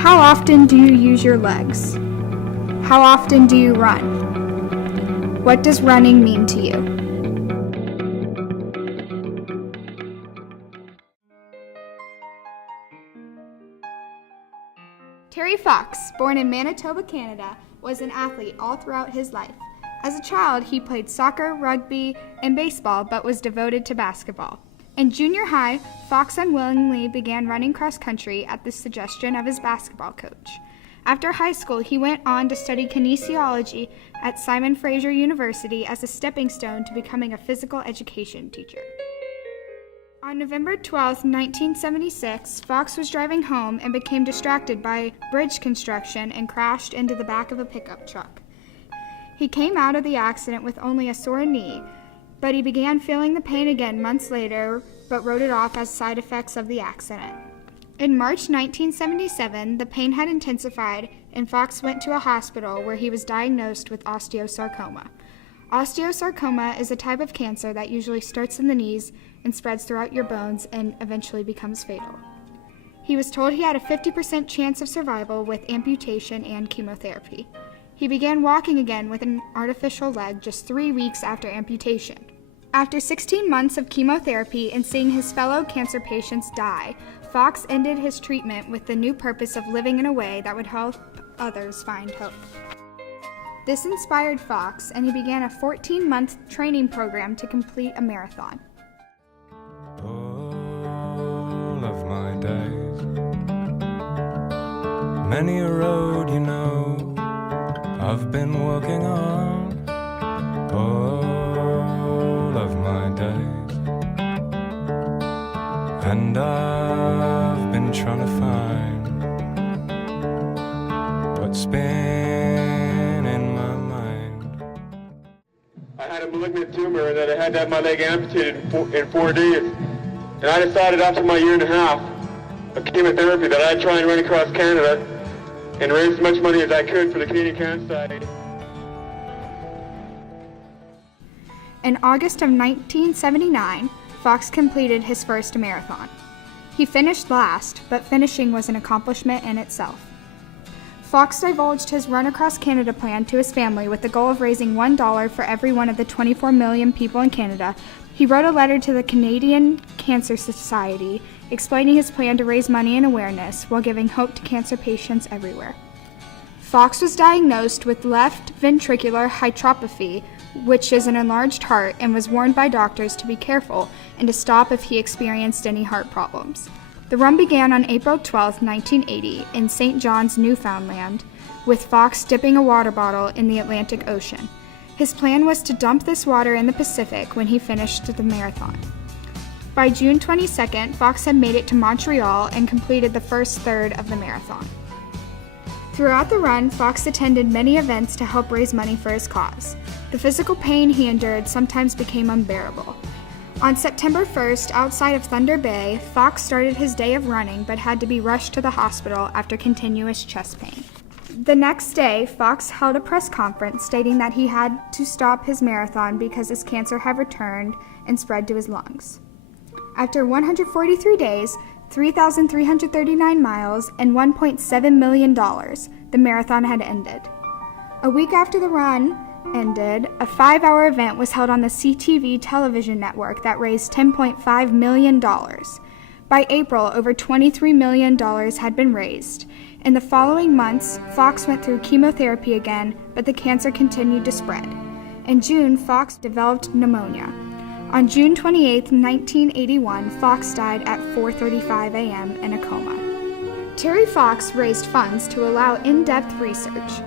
How often do you use your legs? How often do you run? What does running mean to you? Terry Fox, born in Manitoba, Canada, was an athlete all throughout his life. As a child, he played soccer, rugby, and baseball, but was devoted to basketball. In junior high, Fox unwillingly began running cross-country at the suggestion of his basketball coach. After high school, he went on to study kinesiology at Simon Fraser University as a stepping stone to becoming a physical education teacher. On November 12, 1976, Fox was driving home and became distracted by bridge construction and crashed into the back of a pickup truck. He came out of the accident with only a sore knee, but he began feeling the pain again months later, but wrote it off as side effects of the accident. In March 1977, the pain had intensified, and Fox went to a hospital where he was diagnosed with osteosarcoma. Osteosarcoma is a type of cancer that usually starts in the knees and spreads throughout your bones and eventually becomes fatal. He was told he had a 50% chance of survival with amputation and chemotherapy. He began walking again with an artificial leg just 3 weeks after amputation. After 16 months of chemotherapy and seeing his fellow cancer patients die, Fox ended his treatment with the new purpose of living in a way that would help others find hope. This inspired Fox, and he began a 14-month training program to complete a marathon. All of my days, many a road, I've been walking on. All of my days, and I've been trying to find what's been in my mind. I had a malignant tumor that I had to have my leg amputated in 4 days. And I decided after my year and a half of chemotherapy that I'd try and run across Canada and raise as much money as I could for the Canadian Cancer Society. In August of 1979, Fox completed his first marathon. He finished last, but finishing was an accomplishment in itself. Fox divulged his Run Across Canada plan to his family with the goal of raising $1 for every one of the 24 million people in Canada. He wrote a letter to the Canadian Cancer Society explaining his plan to raise money and awareness while giving hope to cancer patients everywhere. Fox was diagnosed with left ventricular hypertrophy, which is an enlarged heart, and was warned by doctors to be careful and to stop if he experienced any heart problems. The run began on April 12, 1980, in St. John's, Newfoundland, with Fox dipping a water bottle in the Atlantic Ocean. His plan was to dump this water in the Pacific when he finished the marathon. By June 22nd, Fox had made it to Montreal and completed the first third of the marathon. Throughout the run, Fox attended many events to help raise money for his cause. The physical pain he endured sometimes became unbearable. On September 1st, outside of Thunder Bay, Fox started his day of running but had to be rushed to the hospital after continuous chest pain. The next day, Fox held a press conference stating that he had to stop his marathon because his cancer had returned and spread to his lungs. After 143 days, 3,339 miles, and $1.7 million, the marathon had ended. A week after the run ended, a 5-hour event was held on the CTV television network that raised $10.5 million. By April, over $23 million had been raised. In the following months, Fox went through chemotherapy again, but the cancer continued to spread. In June, Fox developed pneumonia. On June 28, 1981, Fox died at 4:35 a.m. in a coma. Terry Fox raised funds to allow in-depth research.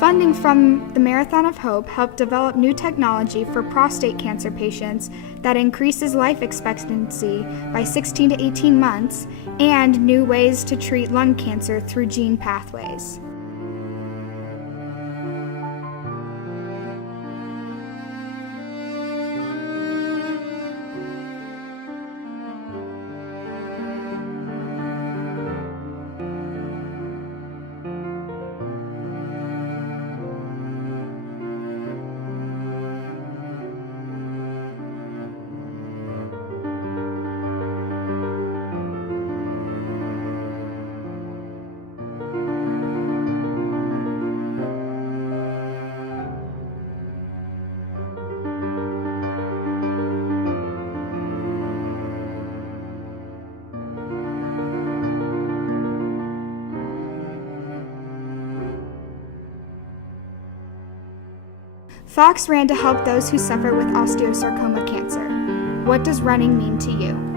Funding from the Marathon of Hope helped develop new technology for prostate cancer patients that increases life expectancy by 16 to 18 months, and new ways to treat lung cancer through gene pathways. Fox ran to help those who suffer with osteosarcoma cancer. What does running mean to you?